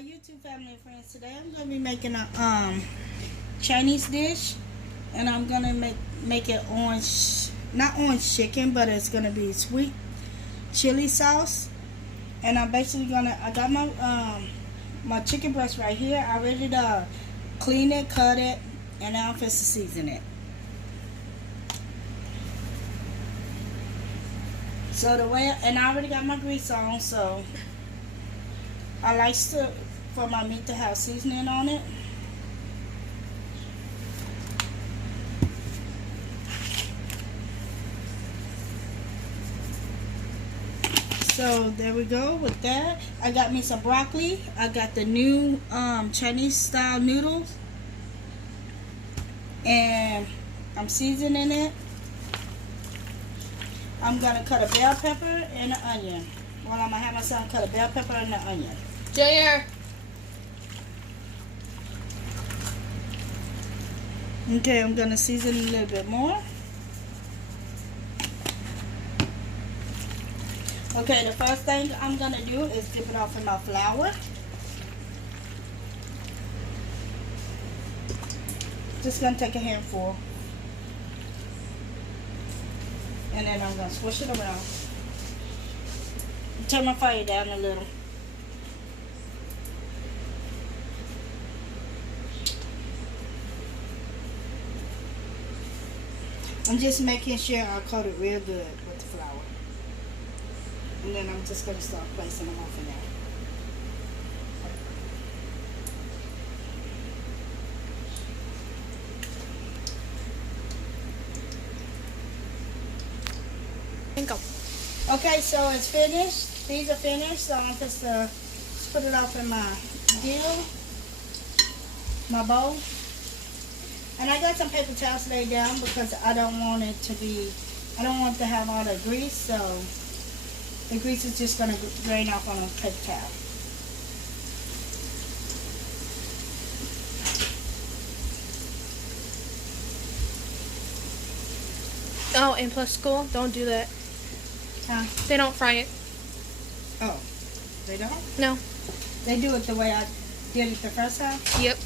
Hi YouTube family and friends. Today I'm going to be making a Chinese dish, and I'm going to make it not orange chicken, but it's going to be sweet chili sauce. And I'm basically I got my chicken breast right here. I ready to clean it, cut it, and now I'm going to season it. So and I already got my grease on, so I like for my meat to have seasoning on it. So there we go with that. I got me some broccoli. I got the new Chinese style noodles, and I'm seasoning it. I'm gonna cut a bell pepper and an onion. Well, I'm gonna have my son cut a bell pepper and an onion. JR. Okay, I'm gonna season a little bit more. Okay, the first thing I'm gonna do is dip it off in my flour. Just gonna take a handful. And then I'm gonna swish it around. Turn my fire down a little. I'm just making sure I coat it real good with the flour. And then I'm just gonna start placing them off in there. Okay, so it's finished. These are finished, so I'm just put it off in my bowl. And I got some paper towels laid down because I don't want it to have all the grease, so the grease is just going to drain off on a paper towel. Oh, and plus school, don't do that. Huh? They don't fry it. Oh, they don't? No. They do it the way I did it the first time? Yep.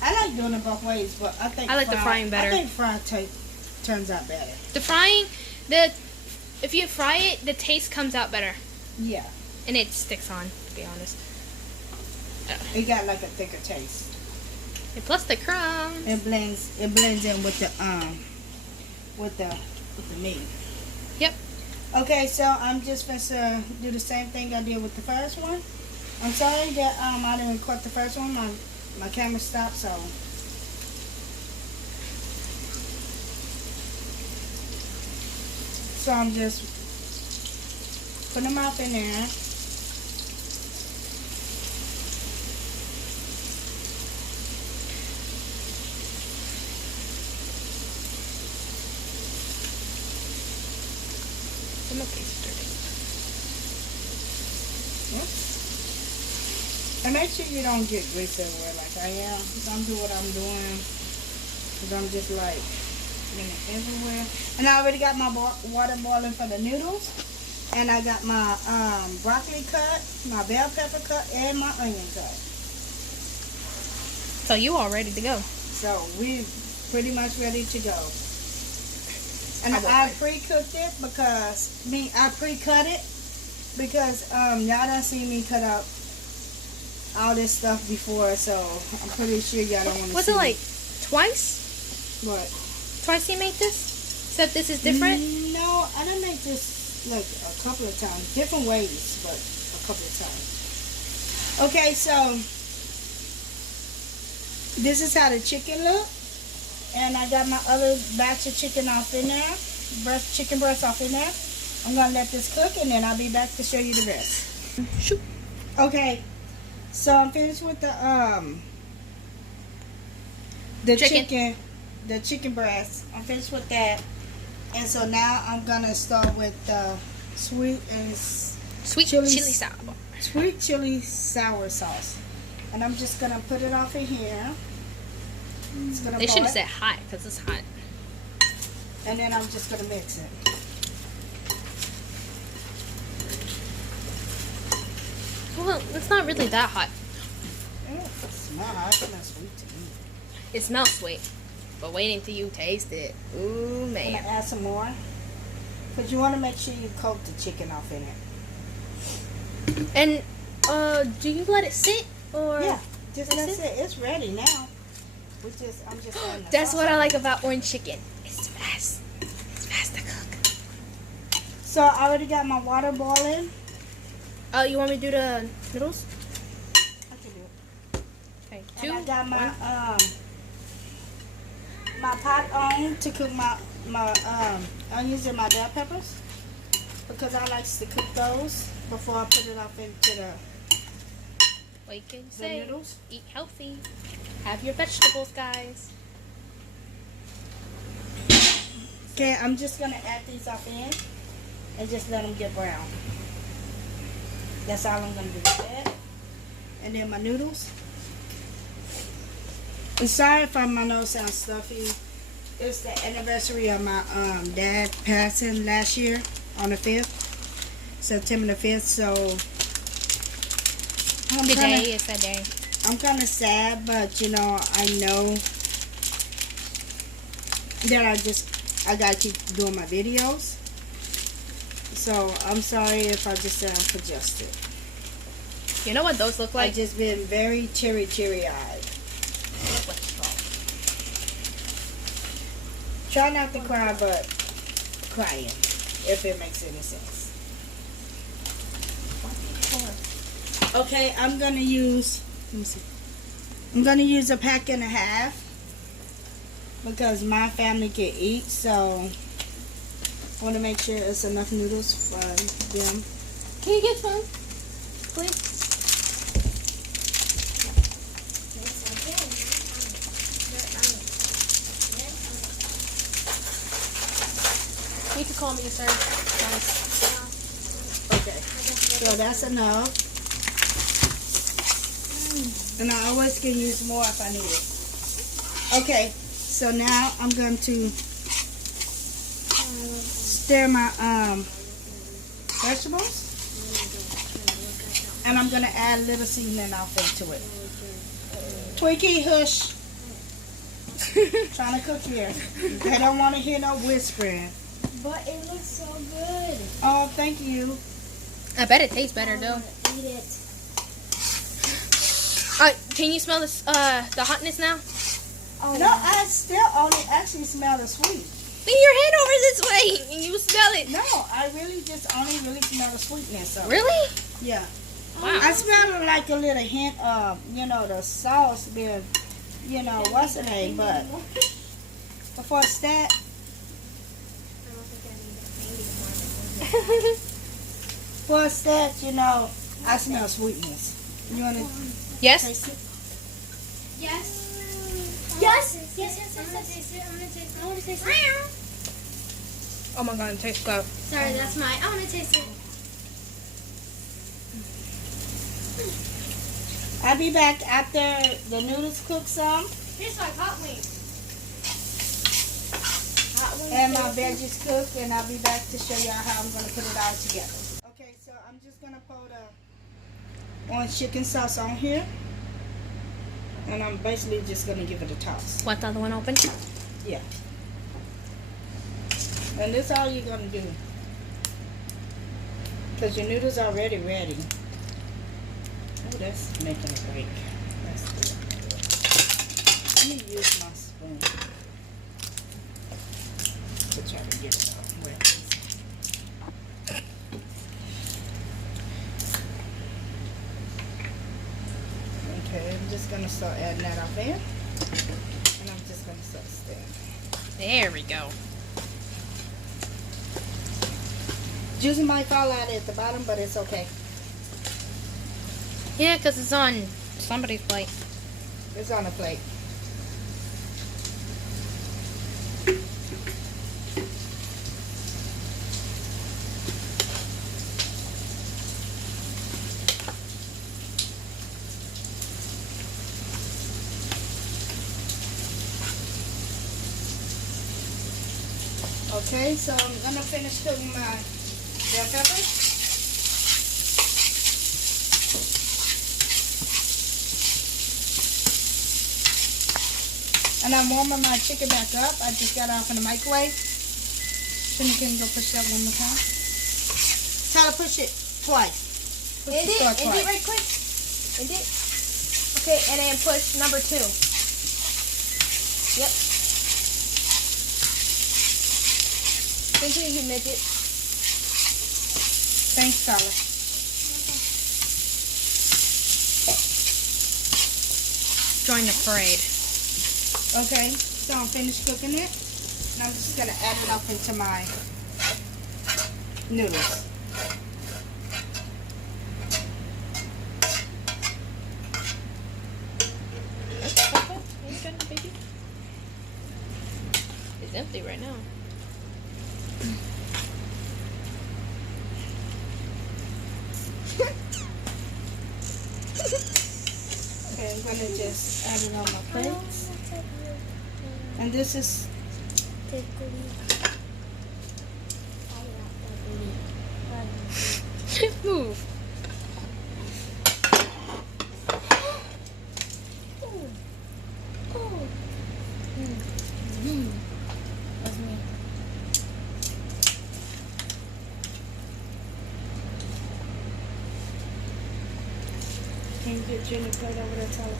I like doing it both ways, but I think the frying better. I think fried turns out better. The frying, if you fry it, the taste comes out better. Yeah. And it sticks on, to be honest. It got like a thicker taste. And plus the crumbs. It blends in with the meat. Yep. Okay, so I'm just going to do the same thing I did with the first one. I'm sorry that I didn't record the first one. My camera stopped, so. So I'm just putting them off in there. I'm okay, dirty. Yep. And make sure you don't get grease everywhere like I am. Don't do what I'm doing, because I'm just like everywhere. And I already got my water boiling for the noodles. And I got my broccoli cut, my bell pepper cut, and my onion cut. So you all ready to go? So we pretty much ready to go. And I pre-cooked it because I pre-cut it because y'all done seen me cut out all this stuff before, so I'm pretty sure y'all don't want to see. Was it like twice? What? Twice you made this? Except this is different? No, I done make this like a couple of times. Different ways, but a couple of times. Okay, so this is how the chicken look. And I got my other batch of chicken off in there. Chicken breast off in there. I'm going to let this cook, and then I'll be back to show you the rest. Shoot. Okay. So I'm finished with the chicken breast. I'm finished with that. And so now I'm going to start with sweet chili sour. Sweet chili sour sauce. And I'm just going to put it off in here. They should have said hot because it's hot. And then I'm just going to mix it. Well, it's not really that hot. It smells hot. It smells sweet to me. It smells sweet. But waiting till you taste it. Ooh, I'm man. gonna add some more. Because you want to make sure you coat the chicken off in it. And do you let it sit or? Yeah, just that's it. It's ready now. I'm just adding the That's sauce what I on like it. about orange chicken. It's fast. It's fast to cook. So I already got my water boiling. Oh, you want me to do the noodles? I can do it. Okay, And I got my my pot on to cook my onions and my bell peppers because I like to cook those before I put it off into the What can you say? noodles. Eat healthy. Have your vegetables, guys. Okay, I'm just gonna add these up in and just let them get brown. That's all I'm gonna do with that. And then my noodles. I'm sorry if my nose sounds stuffy. It's the anniversary of my dad passing last year on the 5th, September the 5th. So It's that day. I'm kind of sad, but you know, I know that I gotta keep doing my videos. So I'm sorry if I just sound congested. You know what those look like? I've just been very teary-eyed. Try not to cry, but crying, if it makes any sense. Okay, I'm gonna use. Let me see. I'm gonna use a pack and a half because my family can eat. So I want to make sure it's enough noodles for them. Can you get some, please? You can call me sir. Okay, so that's enough. And I always can use more if I need it. Okay, so now I'm going to stir my vegetables. And I'm going to add a little seasoning off into it. Twinkie, hush. Trying to cook here. I don't want to hear no whispering. But it looks so good. Oh, thank you. I bet it tastes better though. Eat it. Can you smell this? The hotness now? Oh, No, I still only actually smell the sweet. Lean your head over this way and you smell it. No, I really just only really smell the sweetness of it. Really? Yeah. Wow. I smell like a little hint of, you know, the sauce being, you know, what's the name, but before it's that, before it's that, you know, I smell sweetness. You want to Yes? taste it? Yes. Yes. Yes. I'm gonna taste it. I'm gonna taste it. I want to taste it. Oh my god, it tastes good. Sorry, that's mine. I want to taste it. I'll be back after the noodles cook some Tastes like hot wings. Hot wings. and my veggies cook, and I'll be back to show y'all how I'm going to put it all together. Okay, so I'm just going to pour the orange chicken sauce on here. And I'm basically just going to give it a toss. Want the other one open? Yeah. And this is all you're going to do. Because your noodles are already ready. Oh, that's making a break. That's good. Let me use my spoon to try to get it out. Where it is. Okay, I'm just going to start adding that up there. And I'm just going to start stirring. There we go. Juice might fall out at the bottom, but it's okay. Yeah, because it's on somebody's plate. It's on a plate. Okay, so I'm gonna finish cooking my bell peppers. And I'm warming my chicken back up. I just got it off in the microwave. Then you can go push that one more time. Tyler, push it twice. Push End the start it. End it twice. right quick. End it. Okay, and then push number 2. Yep. Continue, you midget. Thanks, Tyler. Join the parade. Okay, so I'm finished cooking it. And I'm just going to add it up into my noodles. It's empty right now. Okay, I'm going to just add it on my plates. And this is... Move. That's me. Can you get Jenny plate over there, Tyler?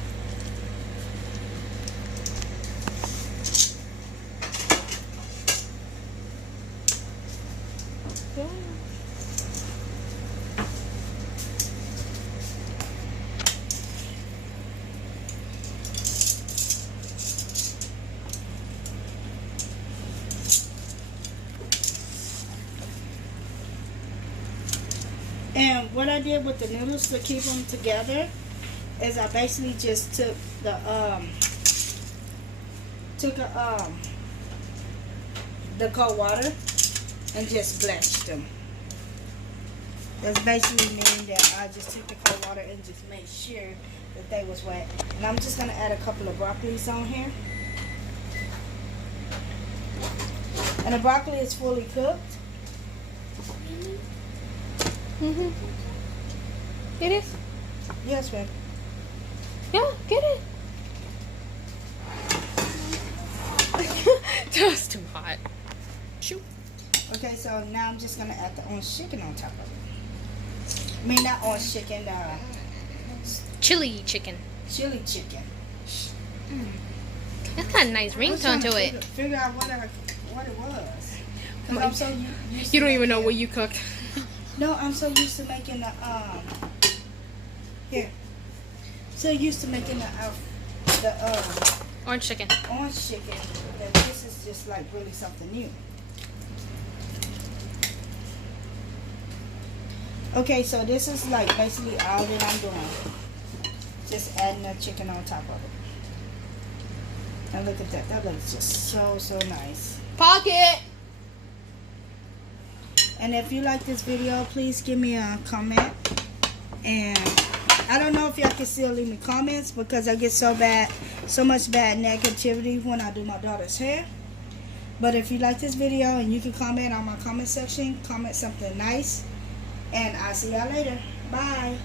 And what I did with the noodles to keep them together is I basically just took the cold water and just blanched them. That's basically meaning that I just took the cold water and just made sure that they was wet. And I'm just gonna add a couple of broccolis on here. And the broccoli is fully cooked. Mm-hmm. It is? Yes, babe. Yeah, get it. Just too hot. Shoot. Okay, so now I'm just gonna add the orange chicken on top of it. I mean, not orange chicken, Chili chicken. chili chicken. That's got a nice I was ringtone trying to figure, it. Figure out what it was. 'Cause I'm so used You to don't even know making- what you cook. No, I'm so used to making the here. So used to making the Orange chicken. orange chicken that this is just like really something new. Okay, so this is like basically all that I'm doing. Just adding the chicken on top of it. And look at that. That looks just so nice. Pocket. And if you like this video, please give me a comment. And I don't know if y'all can still leave me comments because I get so much bad negativity when I do my daughter's hair. But if you like this video and you can comment on my comment section, comment something nice. And I'll see y'all later. Bye.